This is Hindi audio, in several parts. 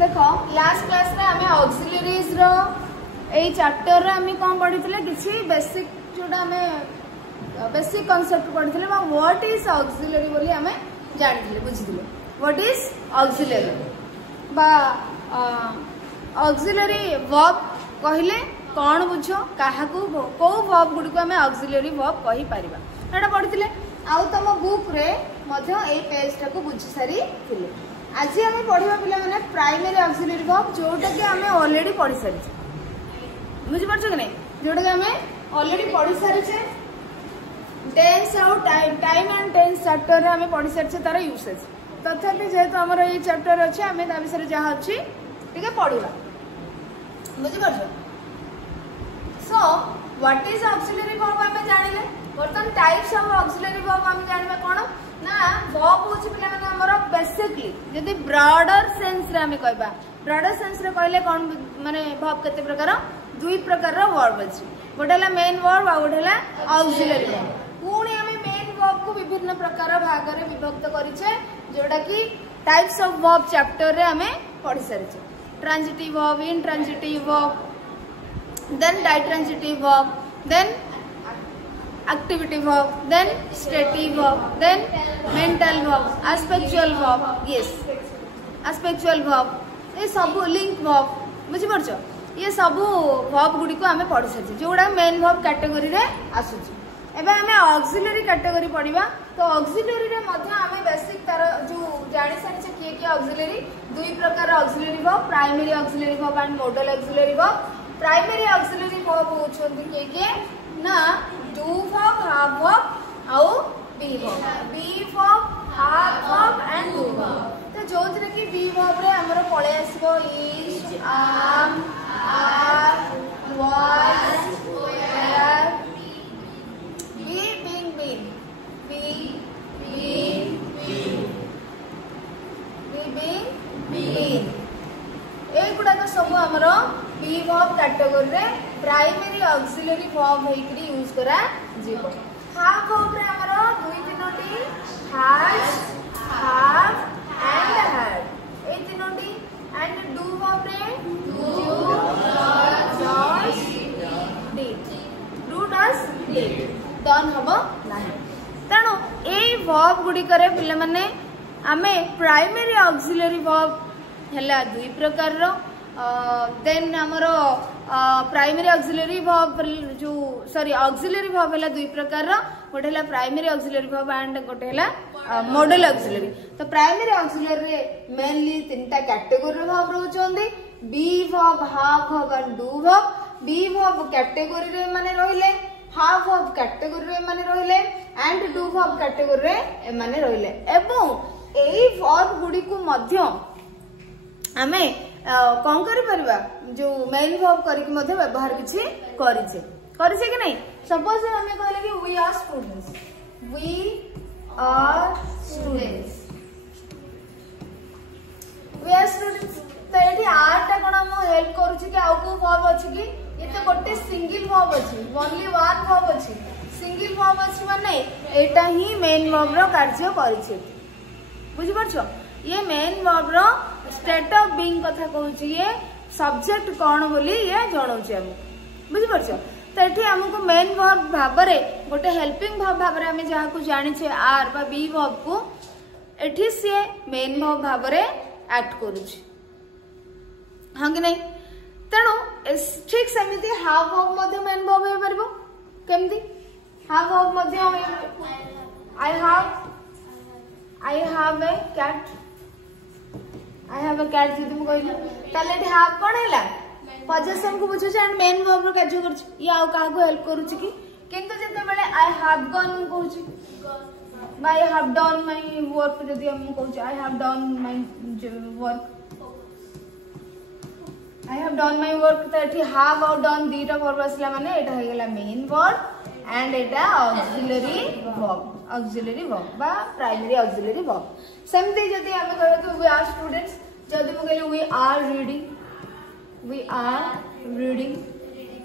देख लास्ट क्लास रे आमे ऑक्सिलरीज रो ए चैप्टर रे आमे कोन पढितले किछि बेसिक जोडा आमे बेसिक कांसेप्ट पढितले बा व्हाट इज ऑक्सिलरी बोली आमे जानितले बुझितले व्हाट इज ऑक्सिलरी बा ऑक्सिलरी वर्ब कहले कौन बुझ क्या कौ वर्ब गुड़ी को आम ऑक्सिलरी वर्ब कहि परिबा एटा पढितले आउ तुम बुक रे मध्य ए पेज टाको बुझी सारी थिले आज आम पढ़ा पिला माने प्राइमरी ऑक्सिलरी वर्ब जोटा कि आम ऑलरेडी पढ़ी सारी बुझी पारछ कि नहीं जोटा कि आम ऑलरेडी पढ़ी सारी टेंस आउ टाइम एंड टेंस चैप्टर रे आम पढ़ी सारी तार यूसेज तथापि जेहेतु आमर ये चैप्टर अच्छे आम ता विषय जहाँ अच्छी ठीक है पढ़ा बुझी पारछ so what is auxiliary verb आम जानिले बर्तन टाइप्स ऑफ ऑक्सिलरी वर्ब आम जानबा कोन ना वर्ब होछि पिला माने हमर बेसिकली यदि ब्रॉडर सेंस रे आम कहबा ब्रॉडर सेंस रे कहले कोन माने वर्ब केते प्रकार दुई प्रकार रो वर्ब अछि गोटेला मेन वर्ब आ गोटेला ऑक्सिलरी वर्ब पुणी आम मेन वर्ब को विभिन्न प्रकार भाग रे विभक्त करिछे जोटा कि टाइप्स ऑफ वर्ब चैप्टर रे आम पढ़ि सारिछे transitive verb intransitive verb then ditransitive verb, then activity verb, then stative verb, then mental verb, aspectual verb, yes, aspectual verb, ये सब link verb, बुझी पारछ ये सब verb गुडी को हमें पढ़ि सछि जोडा मेन verb कैटेगरी रे आसुछि एबे हमें ऑक्सिलरी कैटेगरी पढ़िबा तो ऑक्सिलरी रे मध्य हमें बेसिक तार जो जानि सारिछ कि ऑक्सिलरी दुई प्रकार auxiliary verb primary auxiliary verb and modal auxiliary verb primary auxiliary verb होछन के ना डू वर्ब हाफ वर्ब आउ be verb have verb and do verb तो जोथरे कि बी वर्ब रे हमर पळे आसीबो is am are was were be being been being ए गुडा तो सब हमर बी वर्ब कैटेगरी रे प्राइमरी ऑक्सिलरी वर्ब हेकरी यूज करा जीवो हाफ वर्ब रे हमरो दुई तीनोटी हैज हाफ एंड हैड ए तीनोटी एंड डू वर्ब रे do does did do does did done हबो नाही तणो ए वर्ब गुडी करे पिले माने आमे प्राइमरी ऑक्सिलरी वर्ब हला दुई प्रकार रो देन हमरो प्राइमरी ऑक्सिलरी वर्ब जो सॉरी ऑक्सिलरी वर्ब हला दुई प्रकार रो गोटे हला प्राइमरी ऑक्सिलरी वर्ब एंड गोटे हला मॉडल ऑक्सिलरी तो प्राइमरी ऑक्सिलरी रे मेनली तीनटा कैटेगरी रो वर्ब रहउचोंदी be verb have verb and do verb be verb category रे माने रहिले हाफ वर्ब कैटेगरी रे माने रहिले एंड डू वर्ब कैटेगरी रे माने रहिले एवं एई वर्ब गुडी को मध्य आमे कौन करि परबा जो मेन वर्ब करिक मध्ये व्यवहार किछि करिछे कि नहीं सपोज हमें कहले कि वी आर स्टूडेंट्स तो एठी आर टा कोन हम हेल्प करूछि कि आउ को वर्ब अछि कि ये तो गोटे सिंगल वर्ब अछि ओनली वन वर्ब अछि सिंगल वर्ब अछि माने एटा ही मेन वर्ब रो कार्य करिछे बुझि परछो ये मेन वर्ब रो स्टेट ऑफ बीइंग कथा कहूची ये सब्जेक्ट कौन बोली ये जणाउची हम बुझि परछो तो एठी हमको मेन वर्ब भाबरे गोटे हेल्पिंग वर्ब भाबरे हम जहा को जानि छे आर बा बी वर्ब को एठी से मेन वर्ब भाबरे एक्ट करूची हां कि नहीं तणो ठीक सेमिति हाफ वर्ब मध्ये मेन वर्ब हे परबो केमति हाफ वर्ब मध्ये I have a cat I have a cat जदि मु कहली ताले एठी हाफ कोन हैला पोजीशन को बुझो एंड मेन वर्ब रो कार्य करछ ये आ का को हेल्प करूछ कि किंतु जते बेले आई हैव गन कहूछ बाय I have done my work जदि हम कहूछ I have done my work तो एठी हैव और डन दीटा वर्ब असला माने एटा हे गेला main verb and Etah auxiliary verb बा प्राइमरी ऑक्सिलरी वर्ब सेमते जदि हम कहबे कि वी आर स्टूडेंट्स जदि मु कहले वी आर रीडिंग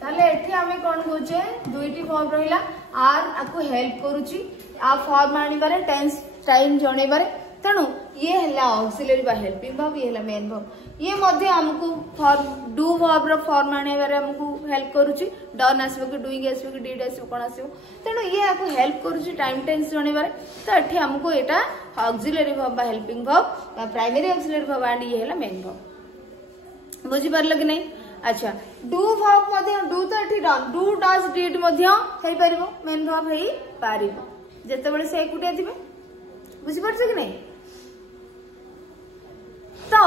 ताले एठी हमें कोन होचे दुईटी वर्ब रहिला आर आको हेल्प करूची आ फॉर्म आनी बारे टेंस टाइम जणे बारे तणु ये है ऑक्सिलरी बा हेल्पिंग वर्ब, ये है मेन वर्ब। ये मध्य हमको फॉर्म डू वर्ब रो फॉर्म आने बारे हमको हेल्प करूची। डन आसबो कि डूइंग आसबो कि डिड आसबो कोन आसबो, तेणु ये आपको हेल्प करूची टाइम टेंस जणे बारे। तो एठी हमको एटा ऑक्सिलरी वर्ब बा हेल्पिंग वर्ब बा प्राइमरी ऑक्सिलरी वर्ब एंड ये है मेन वर्ब। बुझी पारल कि नहीं? अच्छा, डू वर्ब मध्य डू तो एठी डन, डू डज डिड मध्य हेई परिबो, मेन वर्ब हेई पारिबो जते बेले से एकुटिया थिबे। बुझी पारछ कि नहीं? तो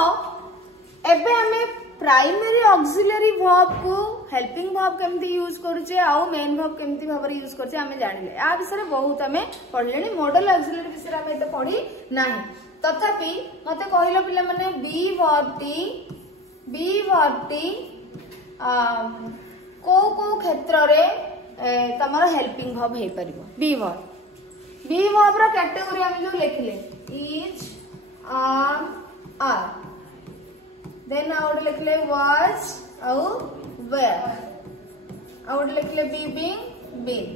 एबे हमें प्राइमरी ऑक्सिलरी वर्ब को हेल्पिंग वर्ब केमती यूज करूचे आउ मेन वर्ब केमती भाबरे यूज करछे हमें जानिले। आ विषय बहुत हमें पढलेनी, मॉडल ऑक्सिलरी विषय हमें एते पढी नाही। तथापि मते कहिलो पिले माने बी वर्ब टी को क्षेत्र रे तमरो हेल्पिंग वर्ब हे परिबो। बी वर्ब रो कैटेगरी हम जो लिखले इज आर, देन आउट लिखले was और were, आउट लिखले be being।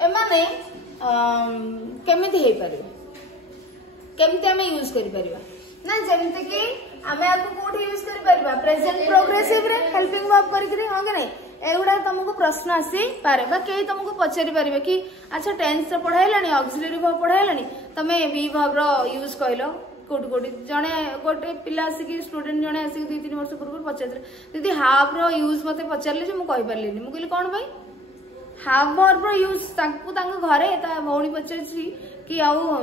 एमाने केमिति हे परिबो, केमिति हमें यूज करि परिबा ना, जेमिति कि हमें आपको कोठी यूज करि परिबा प्रेजेंट प्रोग्रेसिव रे हेल्पिंग वर्ब करि करि हो गने। एगुड़ा तुमको प्रश्न आसी पारे बा कई तुमको पचारि पारे कि अच्छा टेंस रे पढ़ाइलानी ऑक्सिलरी वर्ब पढ़ाइलानी तमे बी वर्ब रो यूज कइलो कोठी कोठी। जणे गोटे पिला आसी स्टूडेंट जणे आसी 2-3 वर्ष पूर्व पचारे दीदी हाफ रो यूज मते पचारले जे मु कहि परलिनी। मु कहली कोन भाई हाफ वर्ब रो यूज ताकू तांग घरे ता भौणी पचारछि कि आउ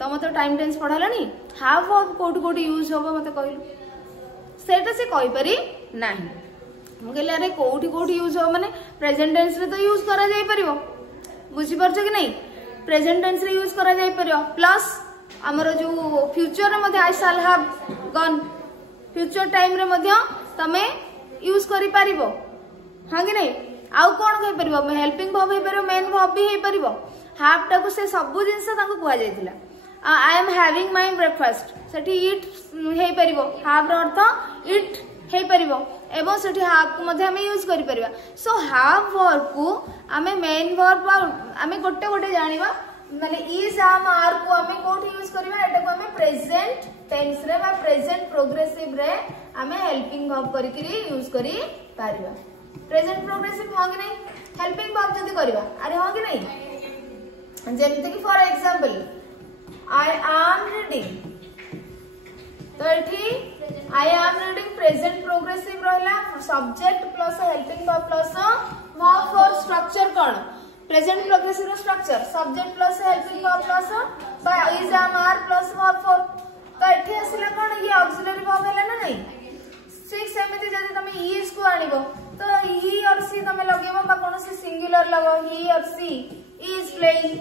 तम तो टाइम टेंस पढ़ाइलानी हाफ वर्ब कोठी कोठी यूज होबो मते कहिलो, सेटा से कहि पारि नाही। मुझे अरे कोठी कोठी यूज हो माने प्रेजेंट टेंस रे तो यूज करा जाई परिबो। बुझी परछ कि नहीं? प्रेजेंट टेंस रे यूज करा जाई परिबो, प्लस हमरो जो फ्यूचर रे मध्ये I shall have gone, future time रे मध्ये तमे यूज करि परिबो। हां कि नहीं? आउ कोन कहि परिबो? हेल्पिंग वर्ब हे परिबो, मेन वर्ब भी हे परिबो। हाफ टाकू से सब जिंस तांको कुआ जायतिला। I am having my breakfast, सेठी ईट हे परिबो, हाफ रो अर्थ ईट हे परिबो एवं सेठी हाफ को मध्ये हमें यूज करि परिबा। सो हाफ वर्ब को हमें मेन वर्ब हमें गोटे गोटे जानिबा माने इज आम आर को हमें कोठी यूज करिबा, एटा को हमें प्रेजेंट टेंस रे बा प्रेजेंट प्रोग्रेसिव रे हमें हेल्पिंग वर्ब करि करि यूज करि परिबा। प्रेजेंट प्रोग्रेसिव हो कि नहीं? हेल्पिंग वर्ब जदी करिबा अरे हो कि नहीं? जेमते कि for example I am reading, तो एठी I am reading present progressive रहला subject plus helping verb plus verb four structure कोन प्रेजेंट प्रोग्रेसिव रो structure subject plus helping verb plus बा is am are plus verb four. तो एठी आसिला कोन ये ऑक्सिलरी वर्ब हैला ना नहीं? ठीक सेमिति जदी तमे इज को आनिबो तो ही और सी तमे लगेबो बा कोनोसी सिंगुलर लगो ही और सी इज प्लेइंग।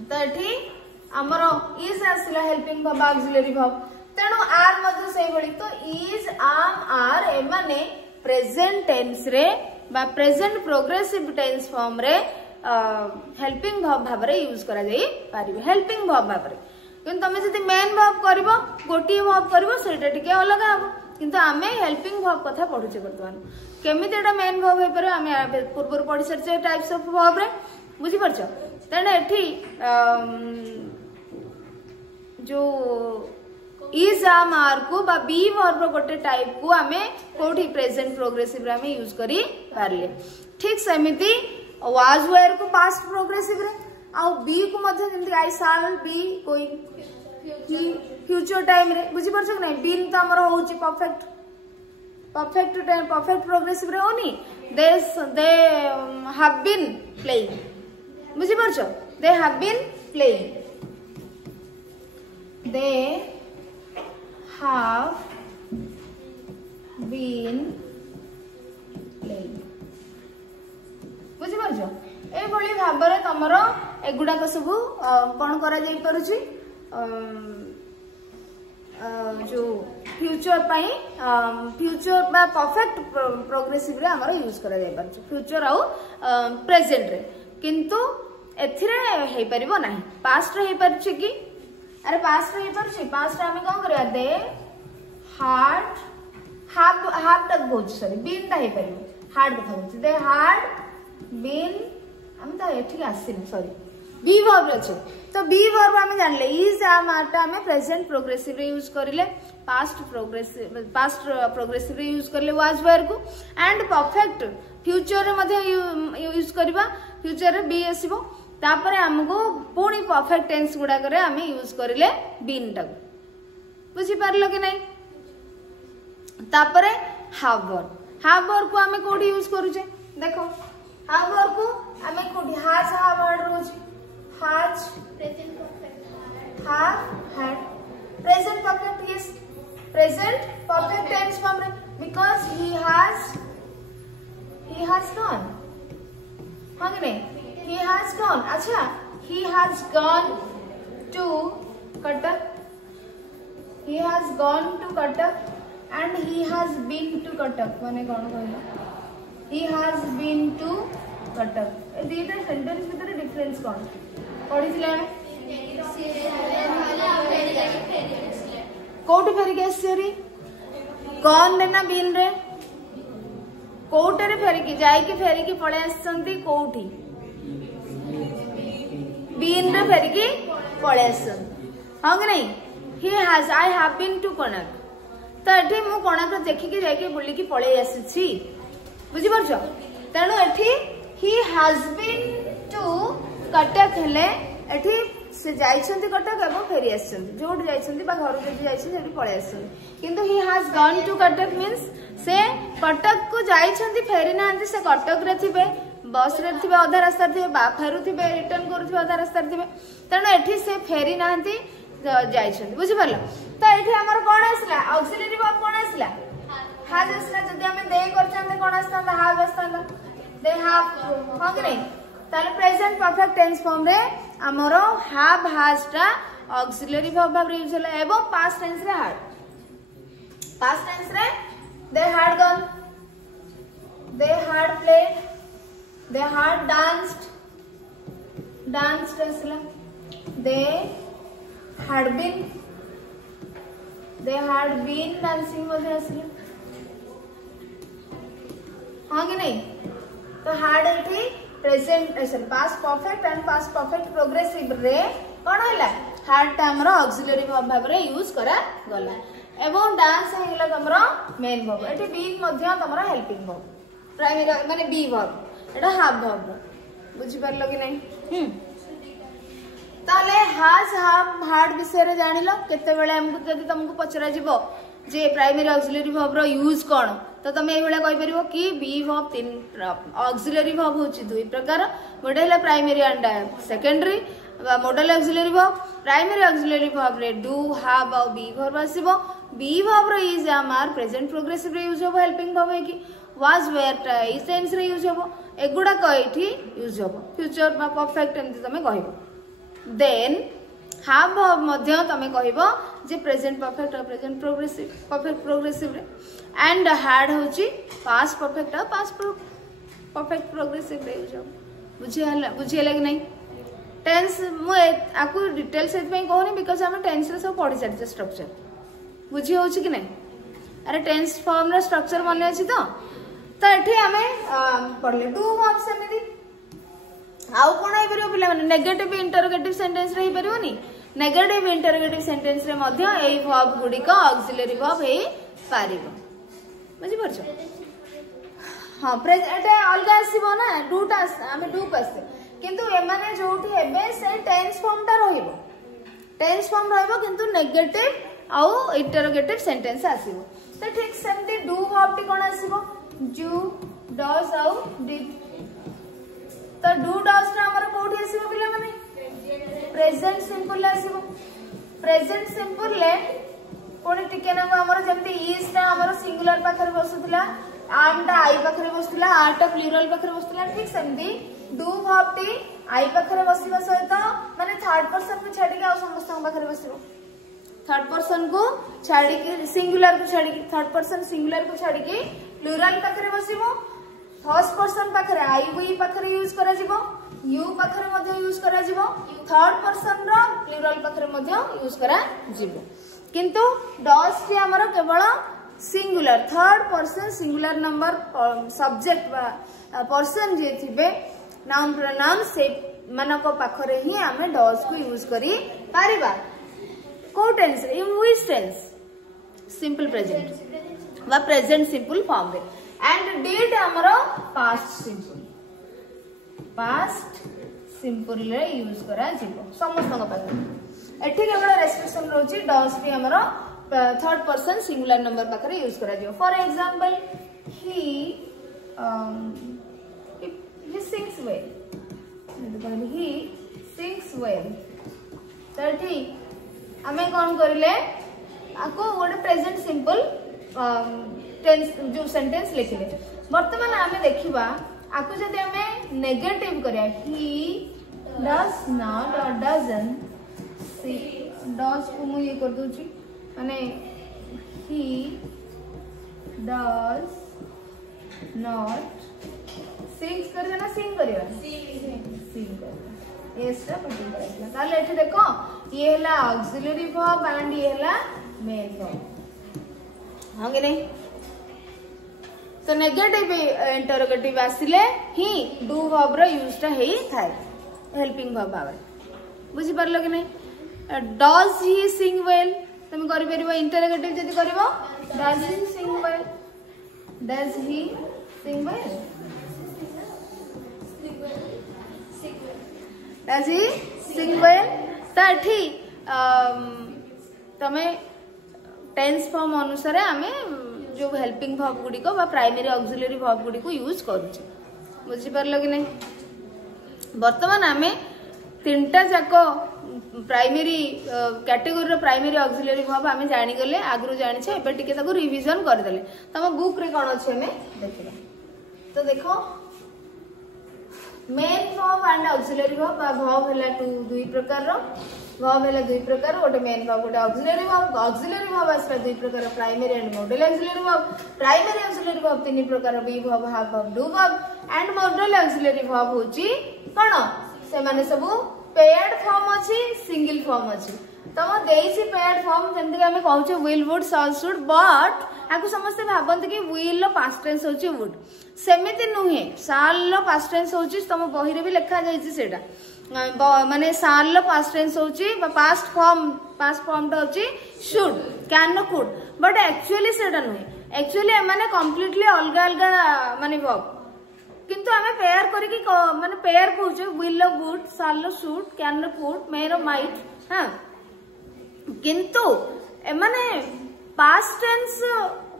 तो एठी हमरो इज आसिला हेल्पिंग वर्ब ऑक्सिलरी वर्ब, तेणु आर मध्य से भली। तो इज आम आर एमाने प्रेजेंट टेंस रे बा प्रेजेंट प्रोग्रेसिव टेंस फॉर्म रे हेल्पिंग वर्ब भाबरे यूज करा जाई पारिबे, हेल्पिंग वर्ब भाबरे। किंतु तमे जदी मेन वर्ब करबो गोटी वर्ब करबो सेटा टिके अलग हबो, किंतु आमे हेल्पिंग वर्ब कथा पढुचे वर्तमान केमिति एटा मेन वर्ब हे परबो आमे पूर्व पढि सरचे टाइप्स ऑफ वर्ब रे। बुझी परछ? तेणु एठी जो इज आम आर को बा बी वर्ब रो गोटे टाइप को आमे कोठी प्रेजेंट प्रोग्रेसिव रे आमे यूज करि पारले। ठीक सेमिति वाज वेयर को पास्ट प्रोग्रेसिव रे आ बी को मध्ये जेंति आई शैल बी कोई फ्यूचर टाइम रे। बुझी परछ कि नहीं? बीन तो हमर होउची परफेक्ट टाइम परफेक्ट प्रोग्रेसिव रे होनी दे हैव बीन प्लेइंग। बुझी परछ? They have been playing, they have been playing। बुझी परछ? ए भली भाबरे तमरो एगुडा को सब कोन करा जाई परुची जो फ्यूचर पाई फ्यूचर बा परफेक्ट प्रोग्रेसिव रे हमरो यूज करा जाई परछ फ्यूचर आउ प्रेजेंट रे, किंतु एथिरे हे परिबो नाही। पास्ट रे हे परछ कि अरे पास्ट रे हे परछ, पास्ट रे हम कोन करया दे हार्ट हाफ तक बोझ सॉरी बीन ता हे परिबो हार्ड कथा बोलছি दे हार्ड बीन हम तो एठी आसिन सॉरी बी वर्ब अच्छे तो बी वर्ब आम जानले इज आमटा आम प्रेजेंट प्रोग्रेसिव रे यूज करिले पास्ट प्रोग्रेसिव रे यूज करले वाज वेयर को एंड परफेक्ट फ्यूचर रे मध्ये यूज करबा फ्यूचर रे बी आसीबो तापर हमको पुणी परफेक्ट टेंस गुडा करे आम यूज करिले बीन टा बुझी पारलो कि नहीं तापर हाव वर्ब को आम कोठी यूज करूचे देखो हाव वर्ब को आम कोठी हाज हाव hard रोची has present perfect have had present perfect yes present perfect tense form because he has gone हाँ कि नहीं he has gone अच्छा he has gone to Cuttack he has gone to Cuttack and he has been to Cuttack माने कौन कहला he has been to Cuttack ए दीटा सेंटेंस भीतर डिफरेंस कौन पढ़ी कोठी फेरिक आसी कौन रे ना बीन रे कोटे फेरिकी जाइकी फेरिकी पड़े आसती कोठी बीन रे फेरिकी पड़े आस हाँ कि नहीं he has I have been to Konark तो एठी मु कोणार्क देखिकी जाइकी बुलिकी पड़े आसी बुझी पारछ तेणु एठी he has been to Cuttack हेले एठी से जाइछंती कटक एवं फेरी आछंती जोड जाइछंती बा घर जे जाइछंती सेठी पळे आछंती किंतु he has gone to Cuttack means से कटक को जाइछंती फेरी नांती से कटक रे थिबे बस रे थिबे आधा रास्ता थिबे बा फेरु थिबे रिटर्न करू थिबे आधा रास्ता थिबे तेणु एठी से फेरी नांती जाइछंती बुझि परला तो एठी हमर कोन आसला ऑक्सिलरी वर्ब कोन आसला हैज आसला जदी हम दे करछंते कोन आसता हैव आसता दे हैव हां कि नहीं ताले प्रेजेंट परफेक्ट टेंस फॉर्म रे हमरो हैव हैज टा ऑक्सिलरी वर्ब भाव रे यूज होला एवं पास्ट टेंस रे they had gun they had played they had danced असला दे हैड बीन डांसिंग मध्ये असला हां कि नहीं तो हैड एठी present past perfect and past perfect progressive रे कोन होला हैड टा हमरो ऑक्सिलरी वर्ब भाव रे यूज करा गला एवं डांस हेला हमरो मेन वर्ब एठी बीन मध्य हमरो हेल्पिंग वर्ब प्राइमरी माने बी वर्ब एटा हाफ वर्ब बुझी परलो कि नहीं ताले हैज हैव हार्ड विषय रे जानिलो केते बेले हमको जदी तुमको पचरा जिवो जे प्राइमरी ऑक्सिलरी वर्ब रो यूज कोन तो तुम ये कहि परिबो कि बी वर्ब तीन ऑक्सिलरी वर्ब होची दुई प्रकार गोटे है primary and secondary model auxiliary verb primary auxiliary verb रे डू हैव और बी वर्ब आसीबो बी वर्ब रे इज आमार प्रेजेंट प्रोग्रेसिव रे यूज होबो हेल्पिंग वर्ब है कि वाज वेयर इज टेंस रे यूज होबो एगुडा कइठी यूज होबो फ्यूचर बा परफेक्ट एंती तमे कहिबो देन हैव वर्ब मध्य तमे कहिबो जे प्रेजेंट परफेक्ट और प्रेजेंट प्रोग्रेसिव परफेक्ट प्रोग्रेसिव रे एंड हैड होची पास्ट परफेक्ट और पास्ट परफेक्ट प्रोग्रेसिव रे यूज होबो बुझियला कि नहीं टेंस मु आकु डिटेल सेट पे कहनी बिकॉज़ हम टेंस रे सब पढि सारछ स्ट्रक्चर बुझी होची कि नहीं अरे टेंस फॉर्म रे स्ट्रक्चर माने अछि तो एठी हमें पढले डू वर्ब सेमिति आउ कोन हे परियो पिला माने नेगेटिव इंटरोगेटिव सेंटेंस रे हे परियोनी नेगेटिव इंटरोगेटिव सेंटेंस रे मध्य एई वर्ब गुडी को ऑक्सिलरी वर्ब हे पारिबो बुझी परछ हां प्रेजेंट अलगा आसीबो ना डू टा हमें डू पासे किंतु एमाने जोठी हेबे से टेंस फॉर्म टा रहिबो टेंस फॉर्म रहिबो किंतु नेगेटिव आउ इंटरोगेटिव सेंटेंस आसीबो तो ठीक सेमती डू वर्ब टी कोन आसीबो डू डज आउ डिड तो डू डज टा हमर कोठी आसीबो पिला माने प्रेजेंट सिंपल आसीबो प्रेजेंट सिंपल ले कोन टिके ना हमर जेमती इज टा हमर सिंगुलर पाखर बसुतला आम टा आई पाखरे बसुतला आर टा प्लुरल पाखरे बसुतला ठीक सेमती डू वर्ब टी आई पाखरे बसिबा सहित माने थर्ड पर्सन को छाडी के आ समस्त पाखरे बसिबो थर्ड पर्सन को छाडी के सिंगुलर को छाडी के थर्ड पर्सन सिंगुलर को छाडी के प्लुरल पाखरे बसिबो फर्स्ट पर्सन पाखरे आई वी पाखरे यूज करा जिवो यू पाखरे मध्ये यूज करा जिवो थर्ड पर्सन रो प्लुरल पाखरे मध्ये यूज करा जिवो किंतु डज टी हमर केवल singular third person singular number subject बा पर्सन जे थिबे नाउन प्रोनाउन से मानक पाखरे ही आमे डज को यूज करी पारिबा को tense in which tense simple present बा प्रेजेंट सिंपल फॉर्म रे एंड डिड हमरो पास्ट सिंपल रे यूज करा जिवो समस्त पाखरे एठी केवल रेस्ट्रिक्शन रहउची डज भी हमरो थर्ड पर्सन सिंगुलर नंबर पाखरे यूज करा जिवो for example he sings well he sings well तो ठीक आमे कौन करिले आको गोटे प्रेजेंट सिंपल टेंस जो सेंटेंस लिखिले वर्तमान आमे देखिबा आको जदि आमे नेगेटिव करिया he does not or doesn't see does को मु ये कर दूची माने he does not sings कर देना sing करिया sing कर यस रा पटिंग करिया ताले एठी देखो ये हला ऑक्सिलरी वर्ब एंड ये हला मेन वर्ब हां कि नहीं तो नेगेटिव इंटरोगेटिव आसिले ही डू वर्ब रो यूज टा हेई थाय हेल्पिंग वर्ब भाबरे बुझी परलो कि नहीं डज ही सिंग वेल तुम करि परिबो इंटरोगेटिव जदी करबो does he sing well does he sing well does he sing well ताठी तमे टेंस फॉर्म अनुसार आमे जो हेल्पिंग वर्ब गुडी को बा प्राइमरी ऑक्सिलरी वर्ब गुडी को यूज करूचे बुझी परलो कि नहीं वर्तमान आमे तीनटा जाको प्राइमरी कैटेगरी रो प्राइमरी ऑक्सिलरी वर्ब आमे जानि गले आगरु जानि छे एबे टिके ताको रिवीजन कर देले तम बुक रे कोन अछि हमें देखिबा तो देखो main verb and auxiliary verb verb हला दुई प्रकार रो वर्ब हला दुई प्रकार गोटे मेन वर्ब गोटे ऑक्सिलरी वर्ब आसला दुई प्रकार primary and modal auxiliary verb primary auxiliary verb तीन प्रकार be verb have verb do verb and modal auxiliary verb होची कोन से माने सब पेयर्ड फॉर्म अछि सिंगल फॉर्म अछि तम देइछि पेयर्ड फॉर्म जेंति हमें कहउछे will would shall should but आकु समस्त भाबंत कि विल लो पास्ट टेंस होची वुड सेमिति नुहे शाल लो पास्ट टेंस होची तम बही रे भी लिखा जाइछि सेटा माने शाल लो पास्ट टेंस होची पास्ट फॉर्म टा होची should can could but actually सेटा नुहे एक्चुअली माने कंप्लीटली अलगा अलगा माने वर्ब किंतु हमें पेयर करके माने पेयर कहउछे विल लो वुड शाल लो शुड कैन लो कुड मे रो माइट हां किंतु ए माने पास्ट टेंस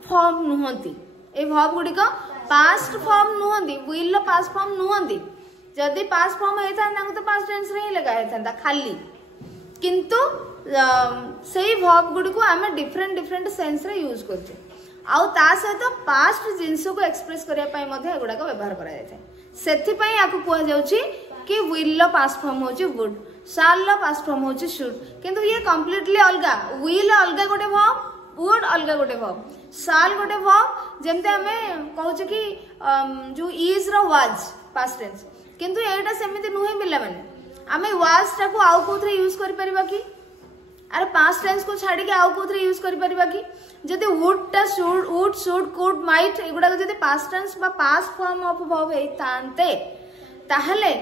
फॉर्म नुहंती ए वर्ब गुडी को पास्ट फॉर्म नुहंती विल लो पास्ट फॉर्म नुहंती जदि पास्ट फॉर्म हेता तांको तो पास्ट टेंस रे ही लगा हेता खाली किंतु सेही वर्ब गुडी को हमें डिफरेंट सेंस रे यूज करछे आउ ता सहित पास्ट जिंसो को एक्सप्रेस करिया पई मध्ये एगुडा को व्यवहार करा जाय सेथि पई आकु कोहा जाउची कि विल लो पास्ट फॉर्म होची would shall low past form होची शुड किंतु ये कंप्लीटली अलगा विल अलगा गोटे वर्ब वुड अलगा गोटे वर्ब शाल गोटे वर्ब जेमते हमें कहउचे कि जो इज रो वाज पास्ट टेंस किंतु एटा सेमिति नुहे मिला माने हमें वाज टा को आउ कोथरे यूज करि परिबा कि अरे पास्ट टेंस को छाडी के आउ कोथरे यूज करि परिबा कि जदि वुड टा शुड कुड माइट एगुडा जदि पास्ट टेंस बा पास्ट फॉर्म ऑफ वर्ब हे तांते ताहले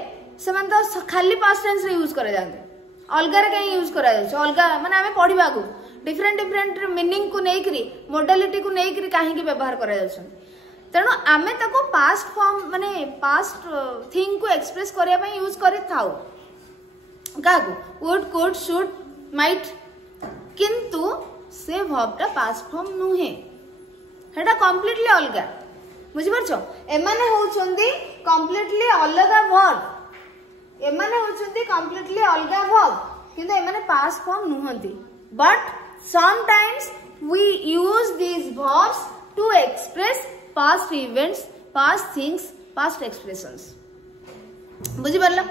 समान तो खाली पास्ट टेंस रे यूज करा जाते अलगा रे कहीं यूज करा जाय अलगा माने हमें पढिबा को डिफरेंट मीनिंग को नै करी मॉडलिटी को नै करी काहे के व्यवहार करा जाय तेणु आमे ताको पास्ट फॉर्म माने पास्ट थिंग को एक्सप्रेस करिया पई यूज करि थाउ कागु वुड कुड शुड माइट किंतु से वर्ब टा पास्ट फॉर्म नुहे हेटा कंप्लीटली अलगा बुझि परछो एमाने होचंदी कंप्लीटली अलगा वर्ब एमाने होचंदी कंप्लीटली अलगा वर्ब किंतु एमाने पास्ट फॉर्म नुहंती but sometimes we use these verbs to express past events past things past expressions बुझी परला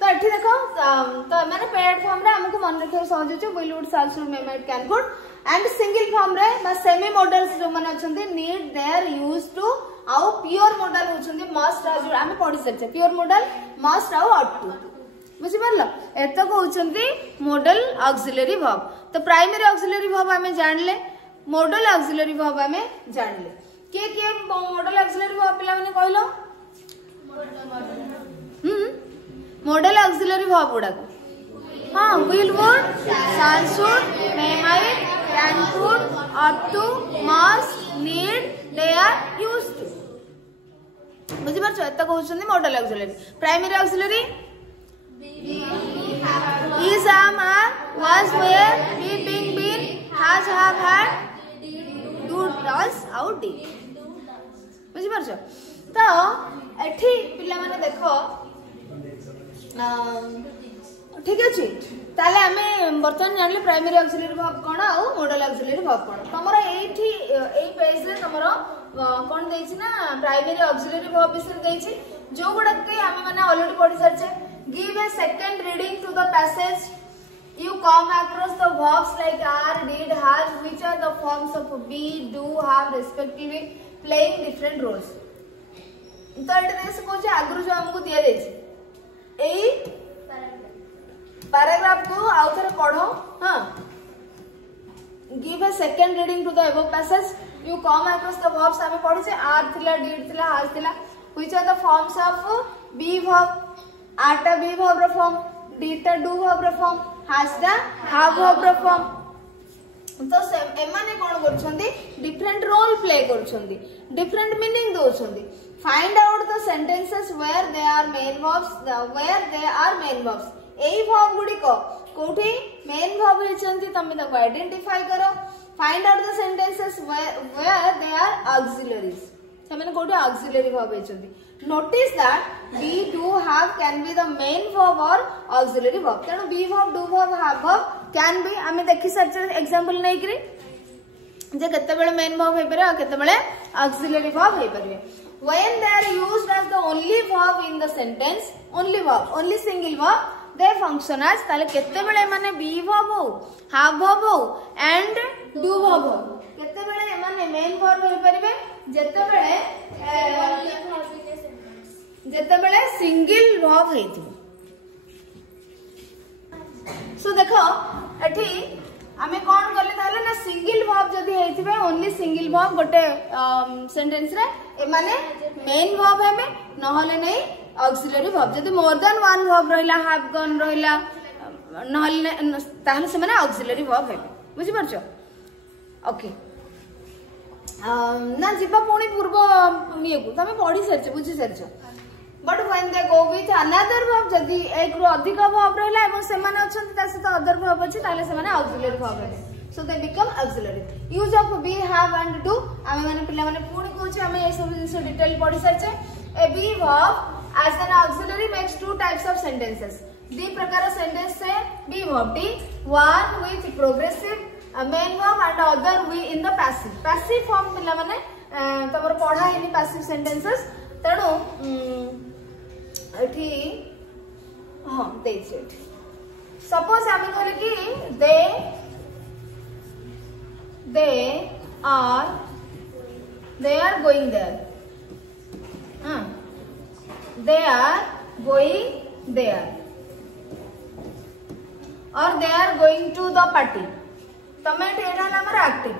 तो एठी देखो तो माने पेयर्ड फॉर्म रे हमको मन रखे सहज होचे will would shall should may might can could and single form रे बा सेमी मॉडल्स जो माने अछंती नीड देयर यूज टू आउ प्योर मॉडल होचंती मस्ट आज हमें पढि सकछे प्योर मॉडल मस्ट आउ ऑट टू बुझी परला एतक होचंती मॉडल ऑक्सिलरी वर्ब तो प्राइमरी ऑक्सिलरी वर्ब हमें जानले मॉडल ऑक्सिलरी वर्ब आमे जानले के मॉडल ऑक्सिलरी वर्ब पिला माने कहलो मॉडल ऑक्सिलरी वर्ब गुडा हाँ will would shall should may might can could ought to must need dare used to बुझी पारछ एत कहउछन्ती modal auxiliary primary auxiliary is am are was were be being been has have had do does out did बुझी पारछ तो एठी पिला माने देखो ठीक अच्छे ताले आमे बर्तमान जानले प्राइमरी ऑक्सिलरी वर्ब कोन आ मॉडल ऑक्सिलरी वर्ब कोन तमरा एठी एई पेज रे तमरा कोन देछि ना प्राइमरी ऑक्सिलरी वर्ब विषय देछि जो गुडा के आमे माने ऑलरेडी पढि सरछे give a second reading to the passage you come across the verbs like are did has which are the forms of be do have respectively playing different roles तो एटा देख सको आगु जो हमको दिया देछि एई पैराग्राफ को आउ थरे पढो हां give a second reading to the above passage you come across the verbs हमें पढि से आर थिला डिड थिला हैज थिला which are the forms of be verb आटा बी वर्ब रो फॉर्म डीटा डू वर्ब रो form has the have verb रो फॉर्म तो एमाने कोन करछंदी डिफरेंट रोल प्ले करछंदी डिफरेंट मीनिंग दोछंदी find out the sentences where they are main verbs AE verb गुडी को कोठी मेन वर्ब हेचंती तमे ताको आइडेंटिफाई करो find out the sentences where they are auxiliaries तमे कोठी ऑक्सिलरी वर्ब हेचंती notice that be do have can be the main verb or auxiliary verb तेनु be verb do verb have verb can be आमे देखि सर्च एग्जांपल नै करी जे केते बेले मेन verb हे परबे आ केते बेले auxiliary verb हे परबे when they are used as the only verb in the sentence only single verb they function as ताले केते बेले माने be verb हो have verb हो and do verb हो केते बेले माने मेन verb हे परबे जेते बेले सिंगल वर्ब हेथि सो देखो एठी आमे कोन करले ताले ना सिंगल वर्ब जदी हेथिबे ओनली सिंगल वर्ब गोटे सेंटेंस रे ए माने मेन वर्ब हेमे नहले नै ऑक्सिलरी वर्ब जदी मोर देन वन वर्ब रहिला हैव गन रहिला नहले ताहले से माने ऑक्सिलरी वर्ब हेबे बुझि परछो ओके ना जिबा पुणी पूर्व ये को तमे पढी सरछ बुझि सरछ but when they go with another verb जदी एक रो अधिक वर्ब रहला एवं से माने अछन ता से तो अदर वर्ब अछि ताले से माने ऑक्सिलरी वर्ब रहले so they become auxiliary use of be have and do आमे माने पिला माने पुणी कहूछ आमे ए सब जिंस डिटेल पढी सरछे a be verb as an auxiliary makes two types of sentences दी प्रकार सेंटेंस से बी वर्ब टी one with progressive main verb and other वी इन द पैसिव फॉर्म पिला माने तमर पढा इन पैसिव सेंटेंसेस तेणु एठी हां दैट्स इट सपोज आमे कहले कि दे आर गोइंग देयर हां दे आर गोइंग देयर और they are going to the party तमे एटा हमर एक्टिव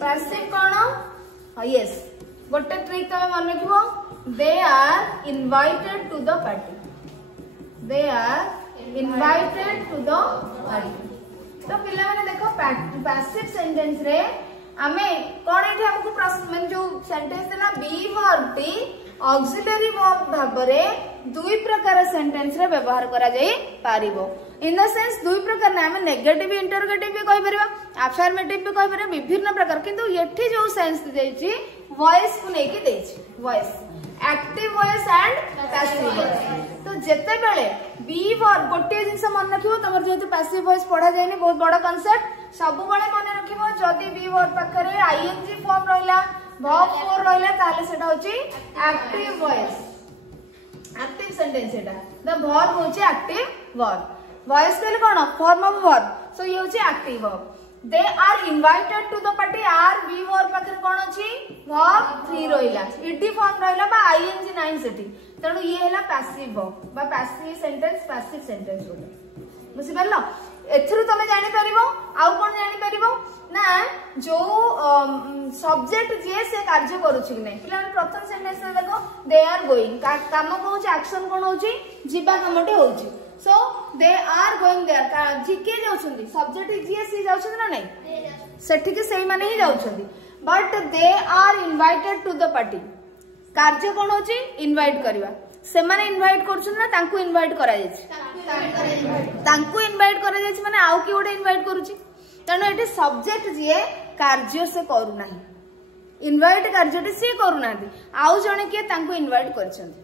पैसिव कोन यस गोटे ट्रिक तमे मन रखिबो they are invited to the party तो पिला माने देखो पैसिव सेंटेंस रे आमे कोन एठी हमकु प्रश्न मन जो सेंटेंस देला बी वर्ब टी ऑक्सिलरी वर्ब भाबरे दुई प्रकार सेंटेंस रे व्यवहार करा जाई पारिबो इन द सेंस दुई प्रकार ना हम नेगेटिव इंटरोगेटिव भी कहि परबा अफर्मेटिव भी कहि परबा विभिन्न प्रकार किंतु एठी जो सेंस देछि वॉइस को लेके देछि voice active voice and passive voice तो जेते बेले बी वर्ब गोटे जिंस मन रखिबो तमर जेते पैसिव वॉइस पढा जायनी बहुत बड़ा कांसेप्ट सब बेले मन रखिबो जदी बी वर्ब पाखरे आईएनजी फॉर्म रहला वर्ब फोर रहला ताले सेटा होची एक्टिव वॉइस एक्टिव सेंटेंस सेटा द वर्ब होची एक्टिव वर्ब वॉइस कहले कोन फॉर्म ऑफ वर्ब सो ये होची active verb they are invited to the party are be verb पाखरे कोन अछि वर्ब 3 रहला ईडी फॉर्म रहला बा आईएनजी 9 सेठी तणु ये हला पैसिव वर्ब बा पैसिव सेंटेंस बोले बुझि परलो एथरु तमे जानि परिबो आउ कोन जानि परिबो ना जो सब्जेक्ट जे से कार्य करूछि कि नै पिला प्रथम सेंटेंस रे देखो दे आर गोइंग काम को होछि एक्शन कोन होछि जीवा कामटे होछि so they are going there जीके जाउछन्ती सब्जेक्ट जे से जाउछन्ती ना नै सेठी के सेही माने ही जाउछन्ती but they are invited to the party कार्य कोन होछि इनवाइट करबा से माने इनवाइट करछन ना तांको इनवाइट करा जायछि तांको इनवाइट करा जायछि माने आउ की ओडे इनवाइट करूछि तनो एटे सब्जेक्ट जे कार्य से करू नाही इनवाइट कार्य से करू नांती आउ जणे के तांको इनवाइट करछन्ती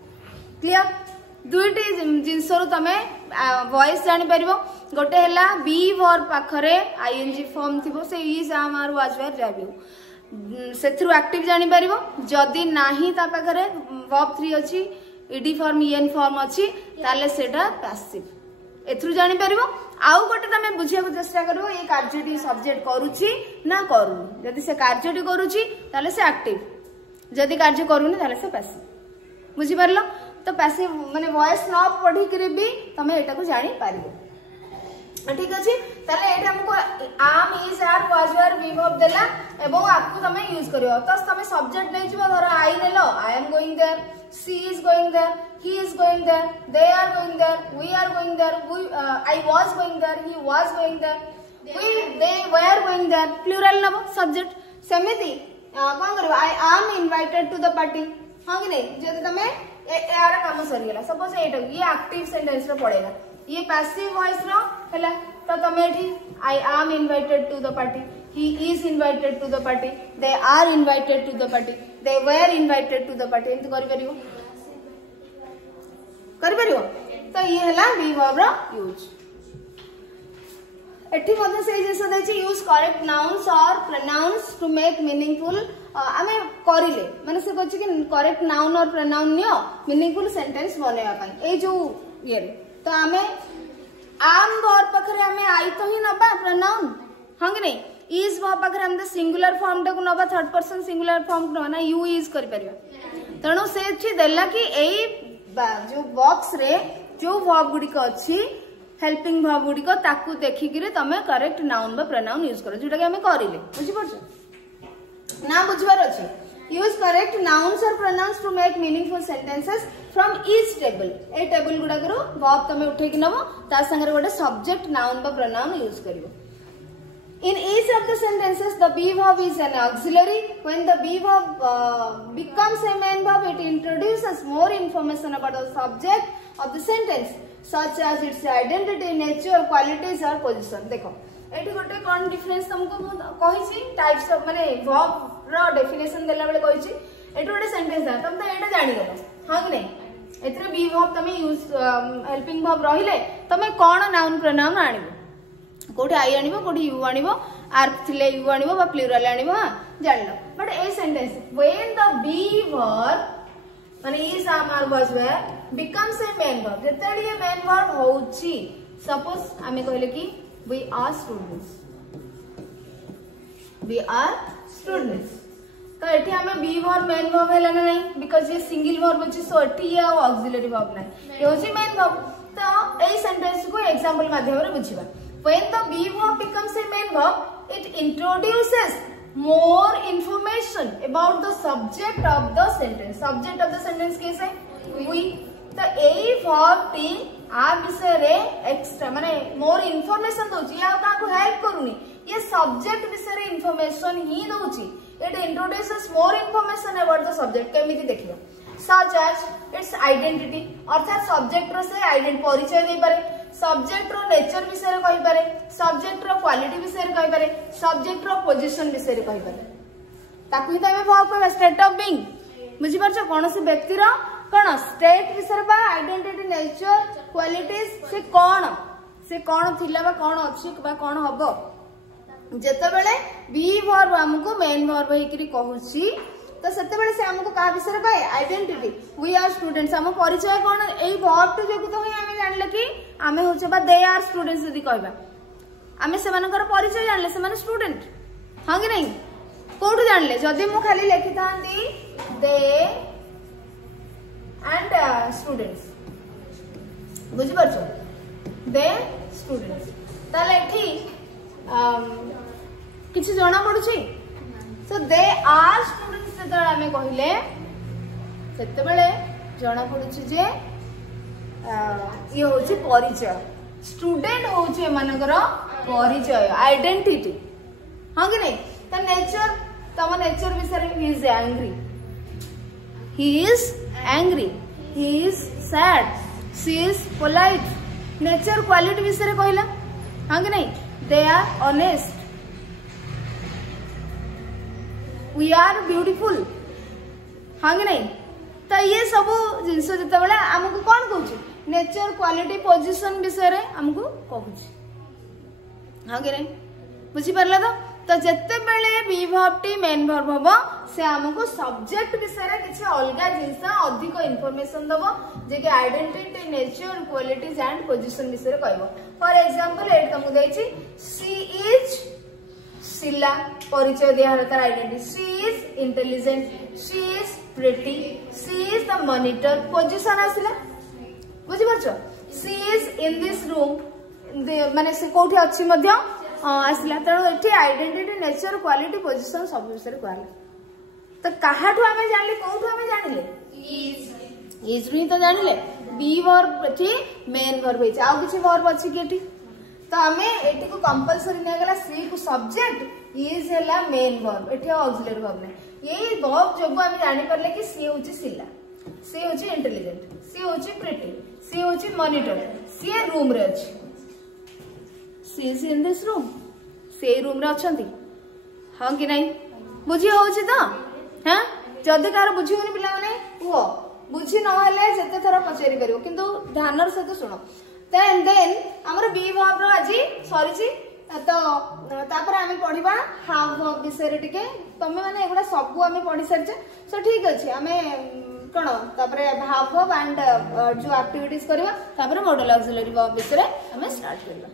क्लियर दुईटी जिनसरु तमे वॉइस जानि परिबो गोटे हला बी वर्ब पाखरे आईएनजी फॉर्म थिबो से is am are was where जाबियो सेथरु active जानि परिबो जदी नाही ता पाखरे वर्ब 3 अछि ईडी फॉर्म ईएन फॉर्म अछि ताले सेटा पैसिव एथरु जानि परिबो आउ गोटे तमे बुझिया चेष्टा करिवो ए कार्यटी सब्जेक्ट करूछि ना करूनी जदी से कार्यटी करूछि ताले से एक्टिव जदी कार्य करूनी ताले से पैसिव बुझि परलो तो पैसिव माने वॉइस न पढी करे भी तमे एटा को जानि पारिबो ठीक अछि ताले एटा हमको am is are was were be verb देला एवं आपको तमे यूज करियो तो तमे सब्जेक्ट नै जिवो धर आई नेलो I am going there she is going there he is going there they are going there we are going there I was going there he was going there they were going there plural Nebo subject सेमिति कोन करबो I am invited to the party हां कि नै जदि तमे यार काम सरी गेला सपोज एटा ये एक्टिव सेंटेंस रे पड़ेगा ये पैसिव वॉइस रो हला तो तमे एठी I am invited to the party he is invited to the party they are invited to the party they were invited to the party एंत करि परिबो तो ये हला बी वर्ब रो यूज एठी मध्ये से जेस दैछि यूज करेक्ट नाउन्स और प्रोनाउंस टू मेक मीनिंगफुल आमे करिले माने से कहछि कि करेक्ट नाउन और प्रोनाउन नियो मीनिंगफुल सेंटेंस बनेबा पई ए जो ये तो आमे आम वर्ब पखरे आमे आई तो ही नबा प्रोनाउन हां कि नै इज वर्ब पखरे हम द सिंगुलर फॉर्म टा को नबा थर्ड पर्सन सिंगुलर फॉर्म को ना यू इज करि परिबा तणो से छि देला कि एई जो बॉक्स रे जो वर्ब गुडी को अछि हेल्पिंग वर्ब गुडी को ताकू देखि कि तमे करेक्ट नाउन बा प्रोनाउन यूज करो जेटा कि हमें करिले बुझि पड़छ ना बुझबार अछि यूज करेक्ट नाउन्स और pronouns to make meaningful sentences from each table ए टेबल गुडा करो वर्ब तमे उठे कि नबो ता संगे गोटे सब्जेक्ट नाउन बा प्रोनाउन यूज करिवो In each of the sentences, the be verb is an auxiliary. When the be verb becomes a main verb, it introduces more information about the subject of the sentence, such as its identity, nature, qualities, or position. देखो, एटी गोटे कौन डिफरेंस तुमको कही ची टाइप्स ऑफ माने verb रो डेफिनेशन देला बेले कही ची एटी गोटे सेंटेंस है तुम तो एटा जानि गलो हां कि नहीं एतरे be verb तमे यूज हेल्पिंग verb रहिले तमे कोन नाउन प्रोनाउन आनिबो कोठी आई आनिबो कोठी यू आनिबो आर्क थिले यू आनिबो बा प्लुरल आनिबो जानलो but a sentence when the be verb माने is am are was were becomes a main verb जेतडी ए मेन वर्ब होउची सपोज आमे कहले कि वी आर स्टूडेंट्स तो एठी हमें बी वर्ब मेन वर्ब हैला नै बिकॉज़ ये सिंगल वर्ब अछि सो एठी या ऑक्सिलरी वर्ब नै ये होची मेन वर्ब तो ए सेंटेंस को एग्जांपल माध्यम रे बुझिबा when the be verb becomes a main verb, it introduces more information about the subject of the sentence. Subject of the sentence कैसे? We. तो ए verb टी आ विषय रे extra माने more information दोची या ताको help करूनी ये subject विषय रे information he Dochi. It introduces more information about the subject केमिति देखियो. Such as its identity अर्थात subject रो से आइडेंट परिचय दे पारे सब्जेक्ट रो नेचर विषय कहि पारे सब्जेक्ट रो क्वालिटी विषय कहि पारे सब्जेक्ट रो पोजीशन विषय कहि पारे ताकू त एमे वर्ब को स्टेट ऑफ बीइंग बुझि परछ कोन से व्यक्ति रो कोन स्टेट विषय बा आइडेंटिटी नेचर क्वालिटीज से कोन थिला बा कोन अछि बा कोन हबो जेते बेले बी वर्ब हमको मेन वर्ब हेकरी कहूची तो सेते बेले से हमको का विषय पाए आइडेंटिटी वी आर स्टूडेंट्स हम परिचय कोन एई वर्ब तो जोकु तो हमें जानले कि आमे होचे बा दे आर स्टूडेंट्स यदि कहबा आमे सेमानकर परिचय जानले सेमान स्टूडेंट हां कि नहीं कोठु जानले जदी मु खाली लिखि थांती दे एंड स्टूडेंट्स बुझि परछो दे स्टूडेंट्स ताले एठी किछि जणा पडुछि सो दे आर स्टूडेंट्स जेतबेले आमे कहिले सेतबेले जणा पडुछि जे ये होछि परिचय स्टूडेंट होछि एमानकर परिचय आइडेंटिटी हां कि नहीं त नेचर तम नेचर विषय he is angry he is sad she is polite nature quality विषय कहला हाँ कि नहीं they are honest we are beautiful हाँ कि नहीं तो ये सब जिनस जिते आमको कौन कहूँ नेचर क्वालिटी पोजिशन विषय आमको कहूँ हाँ कि नहीं बुझीपार तो जिते बेले बी वर्ब टी मेन वर्ब हम से आमको सब्जेक्ट विषय किसी अलग जिनस अधिक इनफॉरमेशन दब जे कि identity nature qualities and position विषय कह फॉर एग्जांपल एट तुमको देछि सी इज शिला परिचय दिया तार identity she is intelligent she is pretty she is the monitor position आसला बुझी पारछ she is in this room माने से कोठी अछि मध्य आसला तेणु एठी आइडेंटिटी नेचर क्वालिटी पोजिशन सब विषय कहला तो कहाठू आमे जानले कोठू आमे जानले इज नी तो जानले बी वर्ब एठी मेन वर्ब है आ किछि वर्ब अछि कि एठी तो आमे एठी को कंपलसरी ने गेला सी को सब्जेक्ट इज हैला मेन वर्ब एठी ऑक्सिलरी वर्ब नै यही वर्ब जो आमे जानि परले कि सी होची शिला सी होची इंटेलिजेंट सी होची प्रिटी सी होची मॉनिटर सी रूम रे अछि सी इज इन दिस रूम से रूम रे अछंती हां कि नहीं बुझी होची तो हां जदि कार बुझी होनी पिला माने हुओ बुझी न हले जते थरा पचेरी करियो किंतु ध्यानर सहित सुनो देन हमर बी वर्ब रो आजी सरीची तो तापर आमे पढिबा हाव वर्ब विषय टिके तमे माने एगुडा सब आमे पढि सरचे सो ठीक अछि आमे कोन तापर हाव वर्ब एंड जो एक्टिविटीज करबा तापर मॉडल ऑक्सिलरी वर्ब विषय आमे स्टार्ट करबा।